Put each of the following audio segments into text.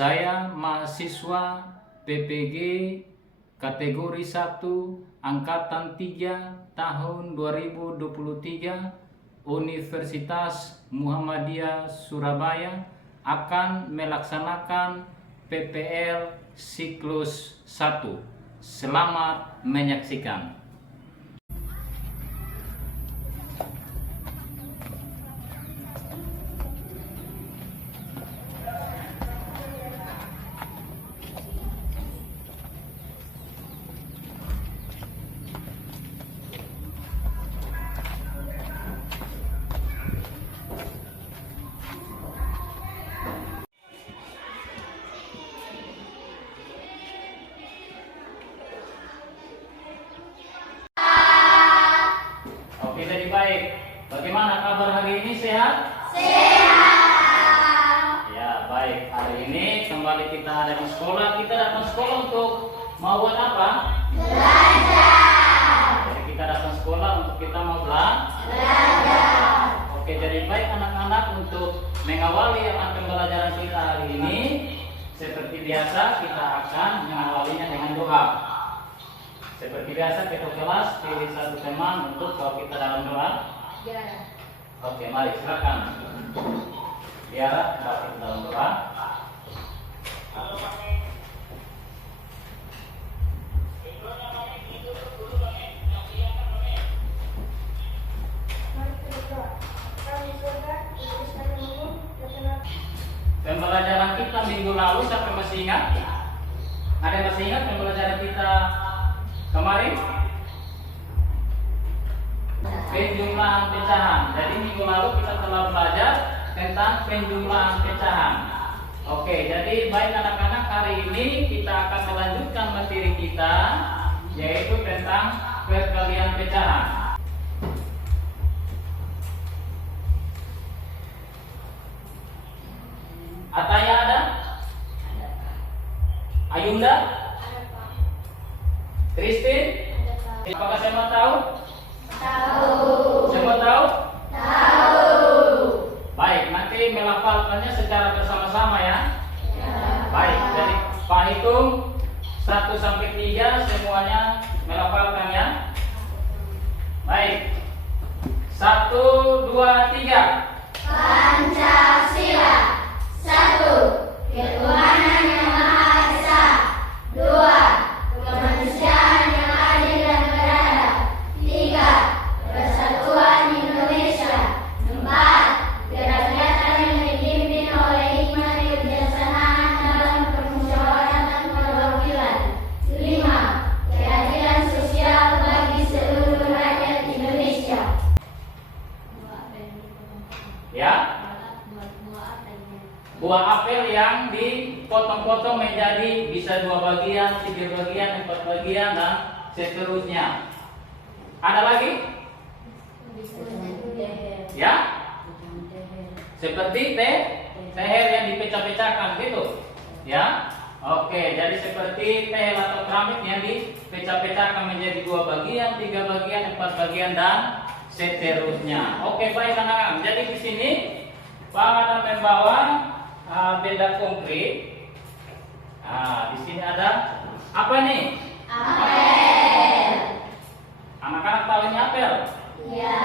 Saya mahasiswa PPG kategori 1 angkatan 3 tahun 2023 Universitas Muhammadiyah Surabaya akan melaksanakan PPL siklus 1. Selamat menyaksikan. Oke, jadi baik. Bagaimana kabar hari ini? Sehat? Sehat. Ya, baik. Hari ini kembali kita ada di sekolah. Kita datang sekolah untuk mau buat apa? Belajar. Jadi kita datang sekolah untuk kita mau Belajar. Oke, jadi baik anak-anak, untuk mengawali akan pembelajaran kita hari ini, seperti biasa kita akan mengawalinya dengan doa. Seperti biasa kita kelas pilih satu teman untuk kalau kita dalam doa. Ya. Oke, mari silakan. Biar kita dalam doa. Pembelajaran kita minggu lalu sampai masih ingat? Ada yang masih ingat pembelajaran kita kemarin? Penjumlahan pecahan. Jadi minggu lalu kita telah belajar tentang penjumlahan pecahan. Oke, jadi baik anak-anak, hari ini kita akan melanjutkan materi kita, yaitu tentang perkalian pecahan. Ataya ada? Ayunda? Christine? Apakah semua tahu? Tahu. Semua tahu? Tahu. Baik, nanti melafalkannya secara bersama-sama ya. Ya. Baik, jadi Pak hitung 1 sampai 3 semuanya melafalkan ya. Baik. 1, 2, 3. Pancasila. 1. Ketuhanan yang Maha Esa. 2. Kemanusiaan yang adil dan beradab. 3. Persatuan Indonesia. 4. Kerakyatan yang dipimpin oleh hikmat kebijaksanaan dalam permusyawaratan perwakilan. 5. Keadilan sosial bagi seluruh rakyat Indonesia. Ya. Buah apel yang dipotong-potong menjadi bisa 2 bagian, 3 bagian, 4 bagian, dan seterusnya. Ada lagi? Ya? Seperti teher yang dipecah-pecahkan gitu. Ya? Oke, jadi seperti teher atau keramik yang dipecah-pecahkan menjadi 2 bagian, 3 bagian, 4 bagian, dan seterusnya. Oke, baik anak-anak. Jadi di sini Pak akan membawa benda konkret. Di sini ada apa nih? Apel. Anak-anak tahu ini apel? Ya.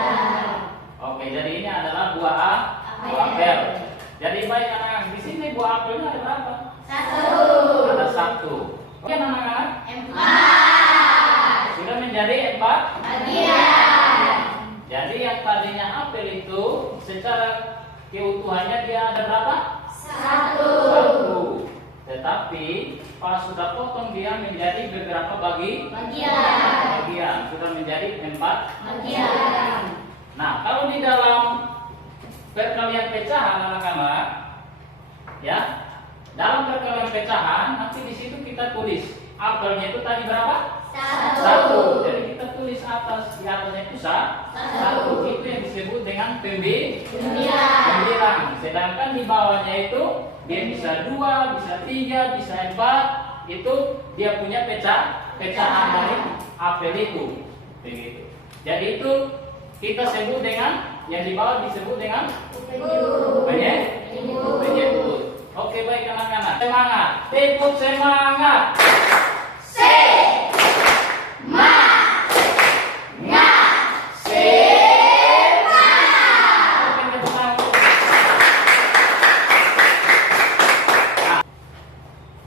Oke, jadi ini adalah buah apel. Jadi baik anak-anak, di sini buah apelnya ada berapa? 1. Ada 1. Oke anak-anak, 4. sudah menjadi 4 Bagian. Jadi yang tadinya apel itu secara keutuhannya dia ada berapa? 1. Tetapi pas sudah potong dia menjadi beberapa Bagian. sudah menjadi 4 Bagian. Nah, kalau di dalam perkalian pecahan anak-anak, ya, dalam perkalian pecahan nanti di situ kita tulis apelnya itu tadi berapa? 1. Jadi kita tulis atas, di atasnya itu 1. Itu yang disebut dengan pembilang. Sedangkan di bawahnya itu dia bisa 2, bisa 3, bisa 4. Itu dia punya pecahan dari apel itu. Begitu. Jadi itu kita sebut dengan yang di bawah disebut dengan penyebut. Oke, baik anak-anak. Semangat. Tepuk semangat.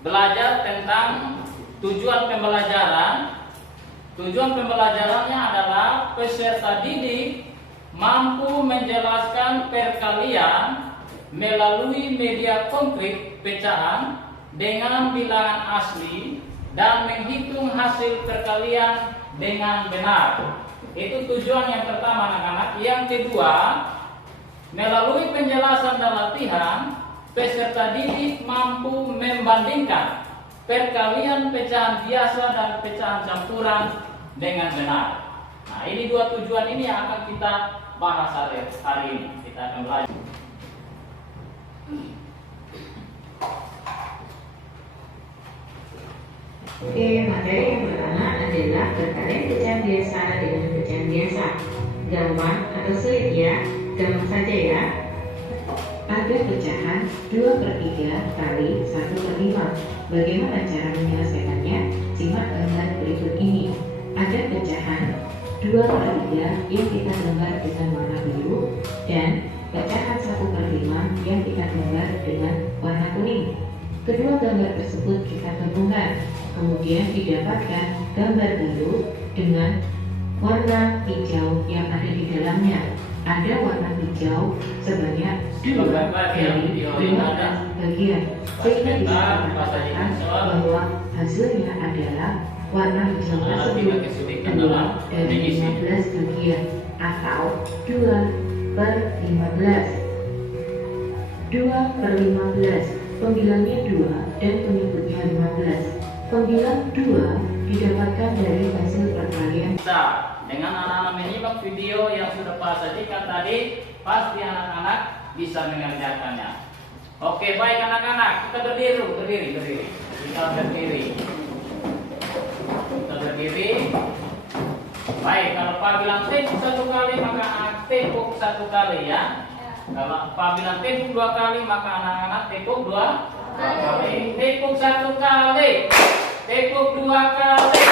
Belajar tentang tujuan pembelajaran. Tujuan pembelajarannya adalah peserta didik mampu menjelaskan perkalian melalui media konkret pecahan dengan bilangan asli dan menghitung hasil perkalian dengan benar. Itu tujuan yang pertama anak-anak. Yang kedua, melalui penjelasan dan latihan, peserta didik mampu membandingkan perkalian pecahan biasa dan pecahan campuran dengan benar. Nah, ini dua tujuan ini yang akan kita bahas hari ini. Kita akan belajar. Oke, materi yang pertama adalah perkalian pecahan biasa dengan pecahan biasa. Gampang atau sulit ya? Gampang saja ya. Ada pecahan 2/3 kali 1/5. Bagaimana cara menyelesaikannya? Simak gambar berikut ini. Ada pecahan 2/3 yang kita gambar dengan warna biru dan pecahan 1/5 yang kita gambar dengan warna kuning. Kedua gambar tersebut kita gabungkan, kemudian didapatkan gambar biru dengan warna hijau yang ada di dalamnya. Ada warna hijau sebanyak 2 dari 15 bagian, sehingga bisa dikatakan bahwa hasilnya adalah warna hijau tersebut 2 dari 15 bagian atau 2/15. 2/15, pembilangnya 2 dan penyebutnya 15. Pembilang 2 didapatkan dari hasil perkalian. Dengan anak-anak menyimak video yang sudah Pak sajikan tadi, pasti anak-anak bisa mengerjakannya. Oke, baik anak-anak, kita berdiri. Kita berdiri. Baik, kalau Pak bilang tepuk 1 kali, maka anak tepuk 1 kali ya. Kalau Pak bilang tepuk 2 kali, maka anak-anak tepuk 2 kali. Tepuk 1 kali, tepuk 2 kali,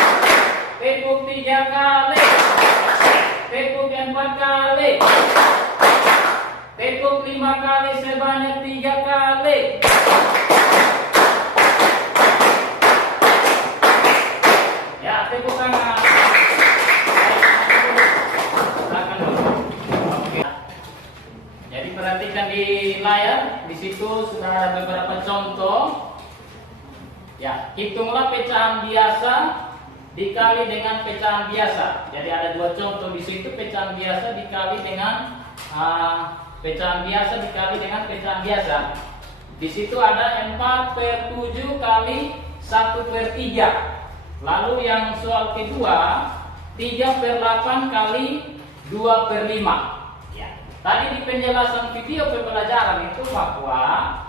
tepuk 3 kali, tepuk 4 kali, tepuk 5 kali sebanyak 3 kali. Ya, tepuk tangan. Silakan dulu. Oke. Jadi perhatikan di layar, di situ sudah ada beberapa contoh. Ya, hitunglah pecahan biasa dikali dengan pecahan biasa. Jadi ada 2 contoh di situ, pecahan biasa dikali dengan pecahan biasa dikali dengan pecahan biasa. Di situ ada 4/7 kali 1/3. Lalu yang soal kedua 3/8 kali 2/5. Ya. Tadi di penjelasan video pembelajaran itu bahwa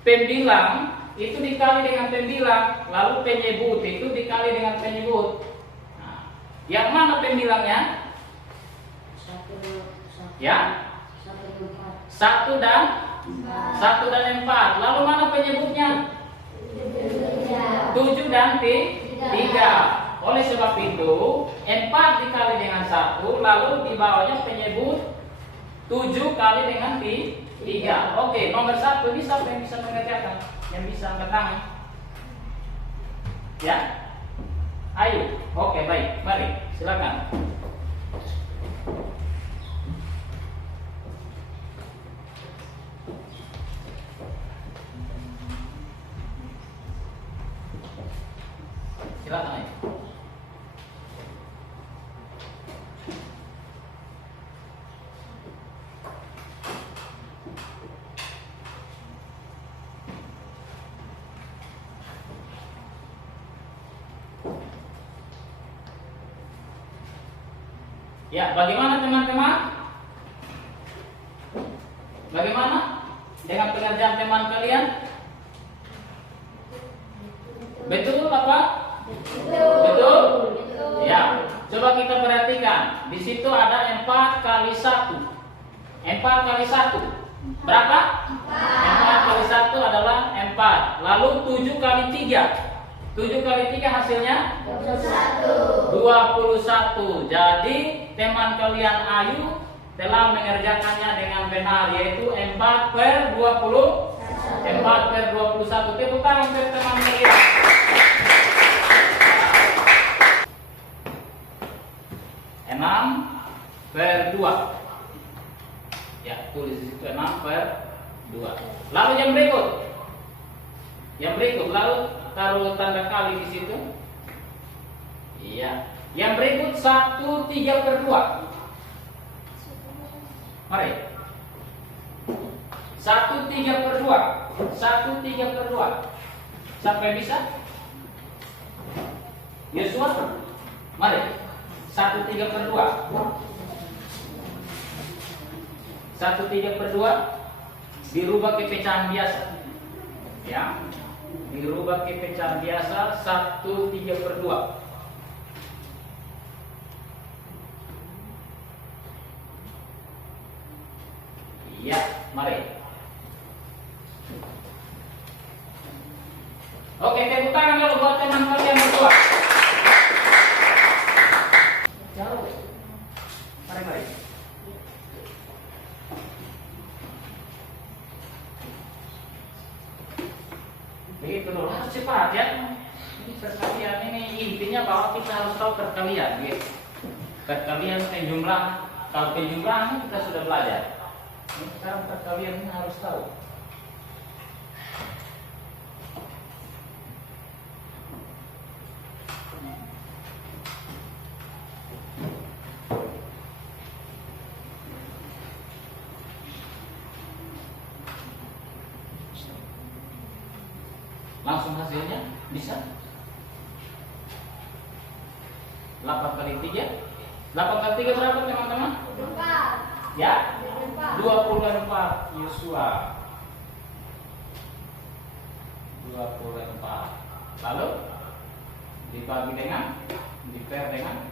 pembilang itu dikali dengan pembilang, lalu penyebut itu dikali dengan penyebut. Nah, yang mana pembilangnya? 1 Ya, 1 1 dan 4. Lalu mana penyebutnya? 7 dan 3. Oleh sebab itu 4 dikali dengan 1, lalu di bawahnya penyebut 7 kali dengan 3. Oke, nomor 1 ini siapa yang bisa mengerjakan? Yang bisa angkat tangan? Ya? Ayo. Oke, baik. Mari, silakan. Silakan ayo. Ya, bagaimana teman-teman? Bagaimana dengan pengerjaan teman kalian? Betul apa? Betul. Ya, coba kita perhatikan. Di situ ada 4 kali 1. 4 kali 1 berapa? 4 kali 1 adalah 4. Lalu 7 kali 3. 7 kali 3 hasilnya 21. Jadi teman kalian Ayu telah mengerjakannya dengan benar, yaitu 4/20. 4/21. Tepuk tangan untuk teman kalian. 6/2. Ya, tulis di situ 6/2. Lalu yang berikut. Lalu taruh tanda kali di situ. Iya. Yang berikut 1/3/2. Mari. 1/3/2. 1/3/2. Siapa yang bisa? Yosua. Mari. 1/3/2. 1/3/2 dirubah ke pecahan biasa. Ya. Dirubah ke pecahan biasa 1/3/2. Ya, mari. Oke, tepuk tangan dulu buat teman kalian berdua. Jauh. Mari. Begitu dulu, harus cepat ya. Ini perkalian ini intinya bahwa kita harus tahu perkalian, gitu. Perkalian penjumlah, kalau penjumlahan kita sudah belajar. Ini sekarang perkalian ini harus tahu. Langsung hasilnya bisa 8 kali 3. 8 kali 3 berapa teman-teman? 4. Ya? 24. Yosua 24. Lalu dibagi dengan, diper dengan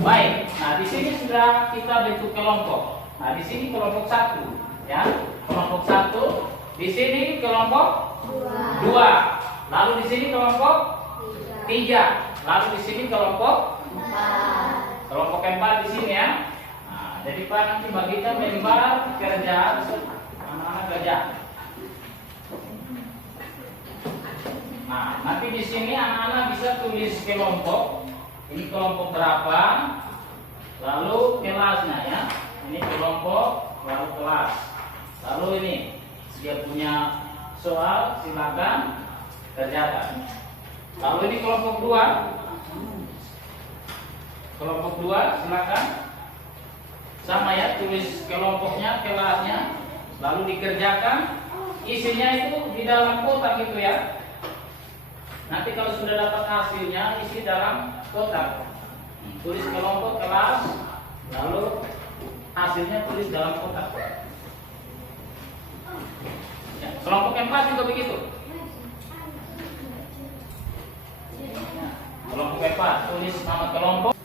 baik. Nah, di sini sudah kita bentuk kelompok. Nah, di sini kelompok 1, ya. Kelompok 1. Di sini kelompok 2. Lalu di sini kelompok 3. Lalu di sini kelompok 4. Kelompok 4 di sini ya. Nah, jadi Pak nanti bagikan lembar kerja anak-anak kerja. Nah, nanti di sini anak-anak bisa tulis kelompok. Ini kelompok berapa, lalu kelasnya ya. Ini kelompok, lalu kelas. Lalu ini dia punya soal, silakan kerjakan. Lalu ini kelompok 2. Kelompok 2 silakan. Sama ya, tulis kelompoknya, kelasnya, lalu dikerjakan. Isinya itu di dalam kotak gitu ya. Nanti kalau sudah dapat hasilnya, isi dalam kotak. Tulis kelompok, kelas, lalu hasilnya tulis dalam kotak. Ya, kelompok 4 juga begitu. Ya, kelompok 4 tulis nama kelompok.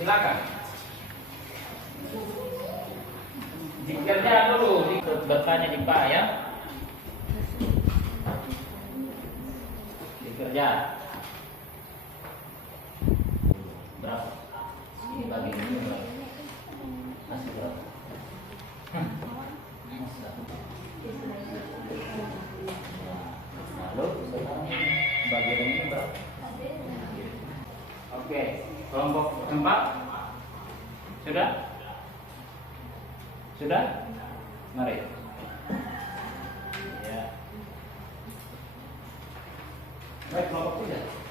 Silakan. Dikerja dulu, bertanya di Pak ya. Dikerja. Berapa? Ini bagi ini berapa? Masih berapa? Lalu sekarang bagian ini berapa? Oke, kelompok 4 sudah? Sudah? Mari. Ya. Baik, kelompok 3.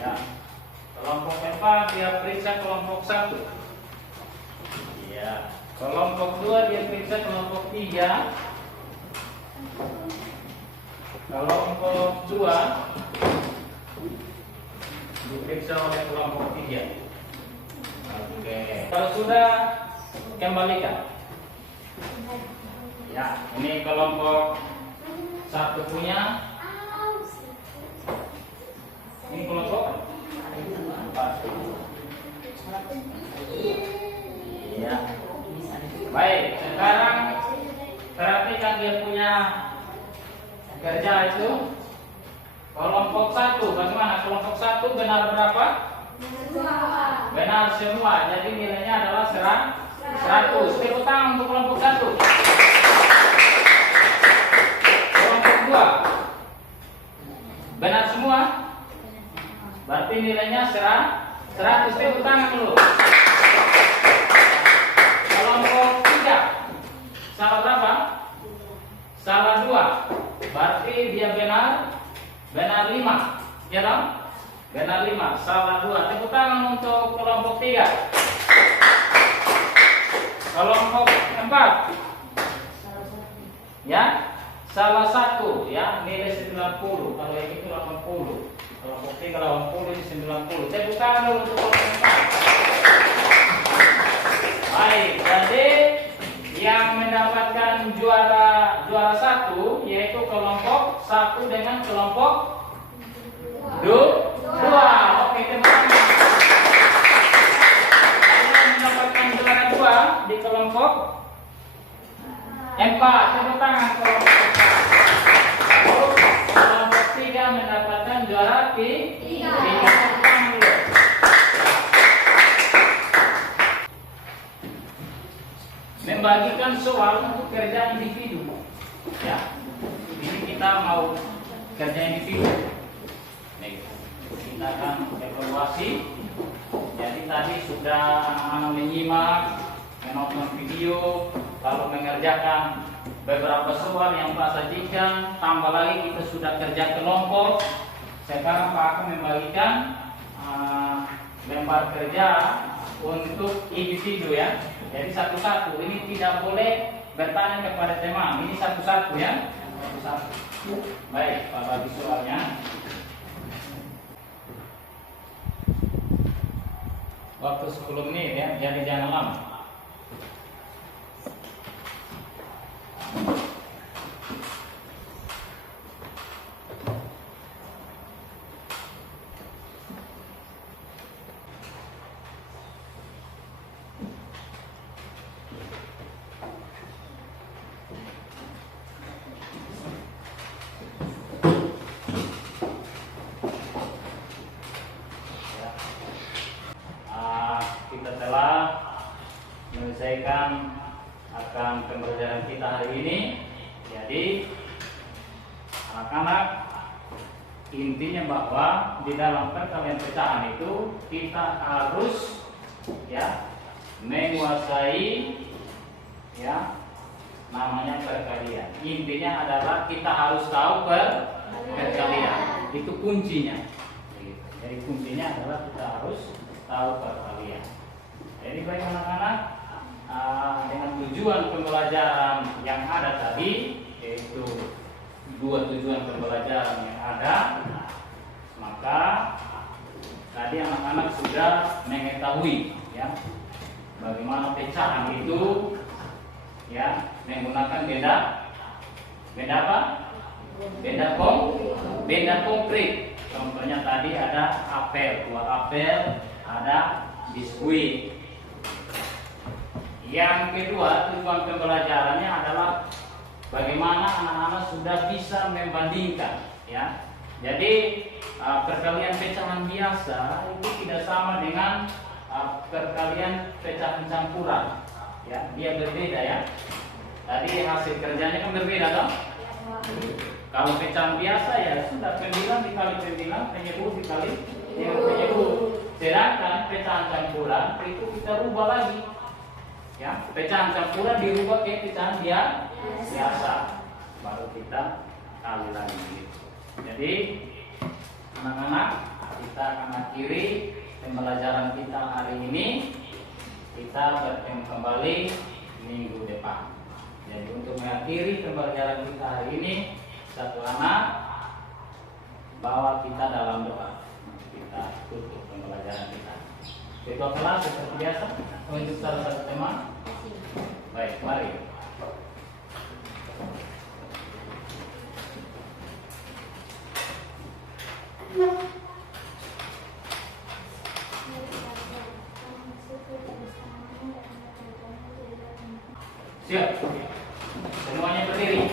Ya. Kelompok 4 dia periksa kelompok 1. Ya. Kelompok 2 dia periksa kelompok 3. Kelompok 2 diperiksa oleh kelompok 3. Oke. Kalau sudah, kembalikan. Ya, ini kelompok 1 punya. Ini kelompok 4. Ya. Baik, sekarang perhatikan dia punya kerja itu. Kelompok 1 bagaimana? Kelompok 1 benar berapa? Benar semua. Jadi nilainya adalah 100. Tepuk tangan untuk kelompok 1. Kelompok 2 benar semua. Berarti nilainya 100. Tepuk tangan dulu. Kelompok 3 salah berapa? Salah 2. Berarti dia benar 5. Ya dong? Benar 5. Salah 2. Tepuk tangan untuk kelompok 3. Kelompok 4 ya, salah 1 ya, nilai 90. Kalau yang itu 80. Kelompok 3 80, ini 90. Tepuk tangan dulu untuk kelompok 4. Baik, jadi yang mendapatkan juara 1 yaitu kelompok 1 dengan kelompok 2. Oke, tepuk tangan. Yang mendapatkan juara 2 di kelompok 4. Tepuk tangan kelompok 4. Kelompok 3 mendapatkan juara 3. Tepuk tangan dulu. Membagikan soal untuk kerja individu. Ya, ini kita mau kerja individu. Nih, kita akan evaluasi. Jadi tadi sudah anak-anak menyimak, menonton video, lalu mengerjakan beberapa soal yang Pak sajikan. Tambah lagi kita sudah kerja kelompok. Sekarang Pak akan membagikan lempar kerja untuk individu ya. Jadi satu-satu, ini tidak boleh bertanya kepada teman. Ini satu-satu ya. Satu-satu. Baik, Pak bagi soalnya. Waktu 10 menit ya, jadi jangan lama. Kita telah menyelesaikan akan pembelajaran kita hari ini. Jadi anak-anak, intinya bahwa di dalam perkalian pecahan itu kita harus ya menguasai ya namanya perkalian. Intinya adalah kita harus tahu perkalian. Itu kuncinya. Jadi kuncinya adalah kita harus tahu perkalian. Jadi baik anak-anak, dengan tujuan pembelajaran yang ada tadi, yaitu 2 tujuan pembelajaran yang ada, maka tadi anak-anak sudah mengetahui ya bagaimana pecahan itu ya menggunakan benda apa? Benda konkret. Contohnya tadi ada apel, 2 apel, ada biskuit. Yang kedua, tujuan pembelajarannya adalah bagaimana anak-anak sudah bisa membandingkan ya. Jadi perkalian pecahan biasa itu tidak sama dengan perkalian pecahan campuran ya, dia berbeda ya. Tadi hasil kerjanya kan berbeda toh. Kalau pecahan biasa ya sudah pembilang dikali pembilang, penyebut dikali penyebut. Sedangkan pecahan campuran itu kita rubah lagi. Ya, pecahan campuran dirubah ke pecahan biasa. Baru kita kali lagi. Jadi anak-anak, kita akan akhiri pembelajaran kita hari ini. Kita bertemu kembali minggu depan. Jadi untuk mengakhiri pembelajaran kita hari ini, satu anak bawa kita dalam doa. Kita tutup pembelajaran kita. Ketua kelas seperti biasa untuk salah satu teman. Baik, mari. Siap. Semuanya berdiri.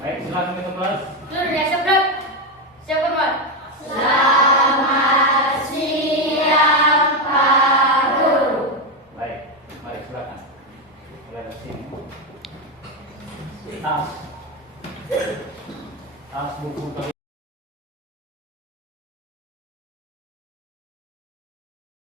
Baik, silakan ketua kelas. Sudah siap belum? Siap kawan? Selamat siang Pak Guru. Baik, mari silakan. Mulai dari sini. Tas buku